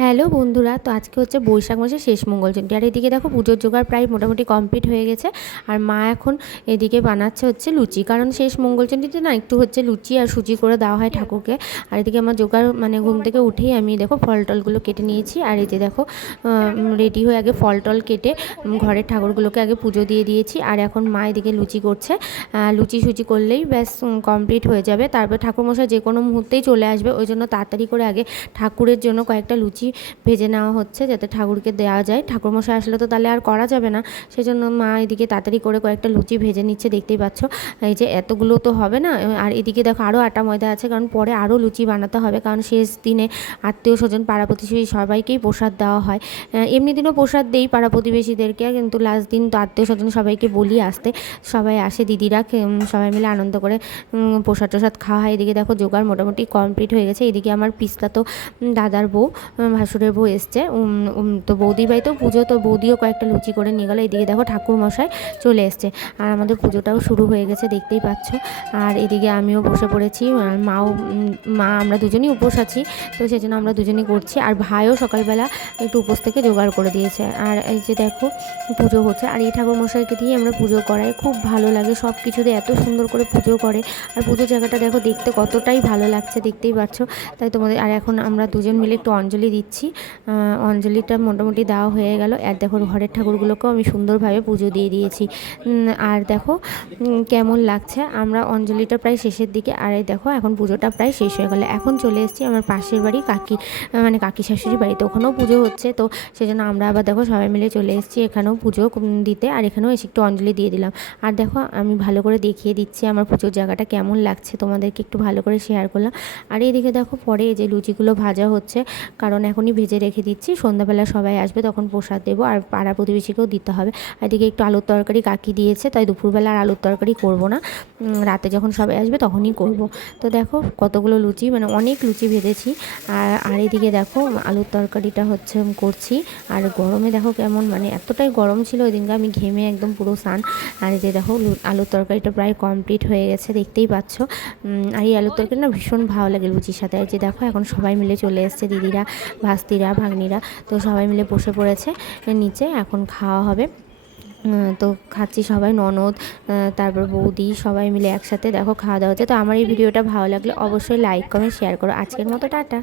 Hello বন্ধুরা, তো আজকে হচ্ছে বৈশাখ মাসের শেষ মঙ্গলচণ্ডী। আর এদিকে দেখো পুজোর জোগাড় প্রায় মোটামুটি কমপ্লিট হয়ে গেছে। আর মা এখন এদিকে বানাচ্ছে হচ্ছে লুচি, কারণ শেষ মঙ্গলচণ্ডীতে না একটু হচ্ছে লুচি আর সুজি করে দেওয়া হয় ঠাকুরকে। আর এদিকে আমার জোগাড় মানে ঘুম থেকে উঠেই আমি দেখো ফল টলগুলো কেটে নিয়েছি। আর এই যে দেখো রেডি হয়ে আগে ফল টল কেটে ঘরের ঠাকুরগুলোকে আগে পুজো দিয়ে দিয়েছি। আর এখন মা এদিকে লুচি করছে। লুচি সুজি করলেই ব্যাস কমপ্লিট হয়ে যাবে। তারপর ঠাকুরমশাই যে কোনো মুহূর্তেই চলে আসবে, ওই জন্য তাড়াতাড়ি করে আগে ঠাকুরের জন্য কয়েকটা লুচি ভেজে নেওয়া হচ্ছে যাতে ঠাকুরকে দেওয়া যায়। ঠাকুরমশাই আসলে তো তাহলে আর করা যাবে না, সেজন্য মা এদিকে তাড়াতাড়ি করে কয়েকটা লুচি ভেজে নিচ্ছে, দেখতেই পাচ্ছ। এই যে এতগুলো তো হবে না। আর এদিকে দেখো আরও আটা ময়দা আছে, কারণ পরে আরও লুচি বানাতে হবে, কারণ শেষ দিনে আত্মীয় স্বজন পাড়া প্রতিবেশী সবাইকেই প্রসাদ দেওয়া হয়। এমনি দিনও প্রসাদ দেই পাড়া প্রতিবেশীদেরকে, কিন্তু লাস্ট দিন তো আত্মীয় স্বজন সবাইকে বলি আসতে। সবাই আসে, দিদিরা সবাই মিলে আনন্দ করে প্রসাদ টসাদ খাওয়া হয়। এদিকে দেখো জোগাড় মোটামুটি কমপ্লিট হয়ে গেছে। এদিকে আমার পিস্তা তো দাদার বউ ভাসুরের বউ এসছে, তো বৌদির বাড়িতেও পুজো, তো বৌদিও কয়েকটা লুচি করে নিয়ে গেলো। এদিকে দেখো ঠাকুরমশাই চলে এসছে, আর আমাদের পুজোটাও শুরু হয়ে গেছে, দেখতেই পাচ্ছ। আর এদিকে আমিও বসে পড়েছি, আর মা আমরা দুজনেই উপোস আছি, তো সেই জন্য আমরা দুজনেই করছি। আর ভাইও সকালবেলা একটু উপোস থেকে জোগাড় করে দিয়েছে। আর এই যে দেখো পুজো হচ্ছে, আর এই ঠাকুরমশাইকে দিয়ে আমরা পুজো করাই, খুব ভালো লাগে। সব কিছুতে এত সুন্দর করে পুজো করে, আর পুজোর জায়গাটা দেখো দেখতে কতটাই ভালো লাগছে, দেখতেই পাচ্ছ। তাই তোমাদের আর এখন আমরা দুজন মিলে একটু অঞ্জলি দিচ্ছি। অঞ্জলিটা মোটামুটি দেওয়া হয়ে গেল। আর দেখো ঘরের ঠাকুরগুলোকেও আমি সুন্দরভাবে পুজো দিয়ে দিয়েছি। আর দেখো কেমন লাগছে। আমরা অঞ্জলিটা প্রায় শেষের দিকে, আর এই দেখো এখন পুজোটা প্রায় শেষ হয়ে গেল। এখন চলে এসেছি আমার পাশের বাড়ি মানে কাকি শাশুড়ি বাড়িতে, ওখানেও পুজো হচ্ছে, তো সেজন্য আমরা আবার দেখো সবাই মিলে চলে এসেছি এখানেও পুজো দিতে। আর এখানেও এসে একটু অঞ্জলি দিয়ে দিলাম। আর দেখো আমি ভালো করে দেখিয়ে দিচ্ছি আমার পুজোর জায়গাটা কেমন লাগছে, তোমাদেরকে একটু ভালো করে শেয়ার করলাম। আর এইদিকে দেখো পরে এই যে লুচিগুলো ভাজা হচ্ছে, কারণ এখনই ভেজে রেখে দিচ্ছি, সন্ধ্যাবেলা সবাই আসবে তখন প্রসাদ দেবো, আর পাড়া প্রতিবেশীকেও দিতে হবে। এদিকে একটু আলুর তরকারি কাকি দিয়েছে, তাই দুপুরবেলা আর আলুর তরকারি করব না, রাতে যখন সবাই আসবে তখনই করব। তো দেখো কতগুলো লুচি, মানে অনেক লুচি ভেজেছি। আর এদিকে দেখো আলুর তরকারিটা হচ্ছে করছি। আর গরমে দেখো কেমন, মানে এতটাই গরম ছিল ওই দিনকে, আমি ঘেমে একদম পুরো স্নান। আর এই যে দেখো আলুর তরকারিটা প্রায় কমপ্লিট হয়ে গেছে, দেখতেই পাচ্ছ। আর এই আলুর তরকারি না ভীষণ ভালো লাগে লুচির সাথে। আর যে দেখো এখন সবাই মিলে চলে এসছে, দিদিরা, ভাস্তিরা, ভাগ্নিরা, তো সবাই মিলে বসে পড়েছে নিচে, এখন খাওয়া হবে। তো খাচ্ছি সবাই, ননদ, তারপর বৌদি, সবাই মিলে একসাথে দেখো খাওয়া দাওয়া হচ্ছে। তো আমার এই ভিডিওটা ভালো লাগলে অবশ্যই লাইক কমেন্ট শেয়ার করো। আজকের মতো টাটা।